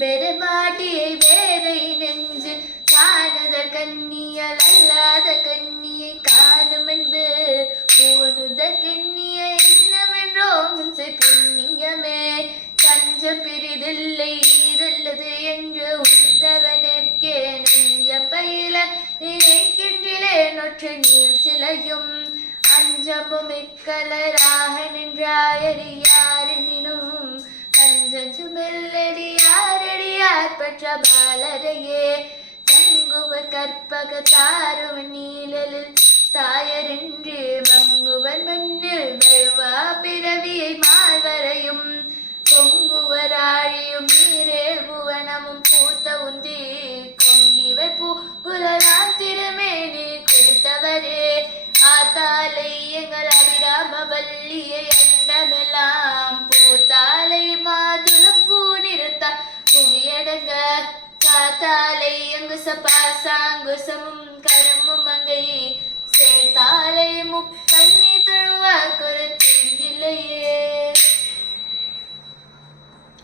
பெருமாட்டியை வேரை நெஞ்சு காணுதல் கண்ணியல் அல்லாத கண்ணியை காணும் என்பு ஊனுதல் கண்ணிய என்னவென்றோ முன்சை புண்ணியமே கஞ்சம் பிரிதில்லை இதல்லது என்று உந்தவனற்கே நெஞ்சம் பயில நினைக்கின்றிலே நொற்று நீள் சிலையும் அஞ்சமும் இக்கலராக நின்றாயடியாரினும் பஞ்சசுமெல்லடியாரடியார் பற்ற பாலரையே தங்குவர் கற்பக தாருவன் நீழலில் தாயரின்றி மங்குவர் மண்ணில் வழுவா பிறவியை மால்வரையும் பொங்குவராழியும் நீரேல் புவனமும் பூத்த உந்தி கொங்கிவர் புலலாம் திருமேனி குறித்தவரே ஆத்தாலை எங்கள் அபிராம வல்லியை அண்டமெல்லாம் பூத்தாலை மாதுளம் பூ நிறுத்தா புவியடங்க காத்தாலை எங்கு சபாசாங்குசமும் கரும்பும் மங்கை சேர்த்தாலை